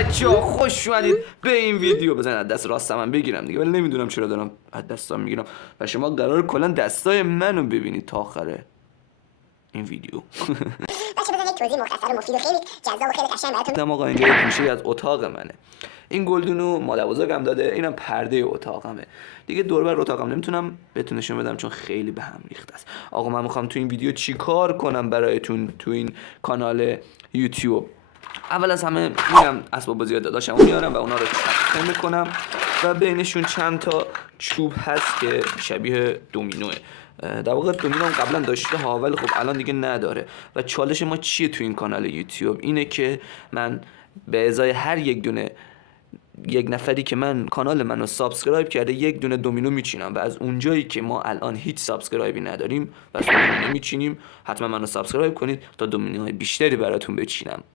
بچه‌ها خوش اومدید به این ویدیو. بزن از دست راستم من بگیرم دیگه، ولی نمیدونم چرا دارم از دستام میگیرم و شما قرار کلا دستای منو ببینید تا آخره این ویدیو. بچه بزن یک توضیح مختصر و مفید و خیلی جذاب و خیلی قشنگ براتون. آقا اینجا یک گوشه از اتاق منه. این گلدونو مادر بزرگم داده، اینم پرده اتاقمه دیگه. دور بر اتاقم نمیتونم بهتون نشون بدم چون خیلی به هم ریخته است. آقا من میخوام تو این ویدیو چیکار کنم برایتون تو این کانال یوتیوب. اول از همه میرم اسباب بازی داداشمو میارم و اونا رو چرخه میکنم و بینشون چند تا چوب هست که شبیه دومینوه. در واقع دومینو هم قبلا داشته ها، ولی خب الان دیگه نداره. و چالش ما چیه تو این کانال یوتیوب؟ اینه که من به ازای هر یک نفری که من کانال منو سابسکرایب کرده یک دونه دومینو میچینم و از اونجایی که ما الان هیچ سابسکرایبی نداریم و دومینو میچینیم. حتما منو سابسکرایب کنید تا دومینوهای بیشتری براتون بچینم.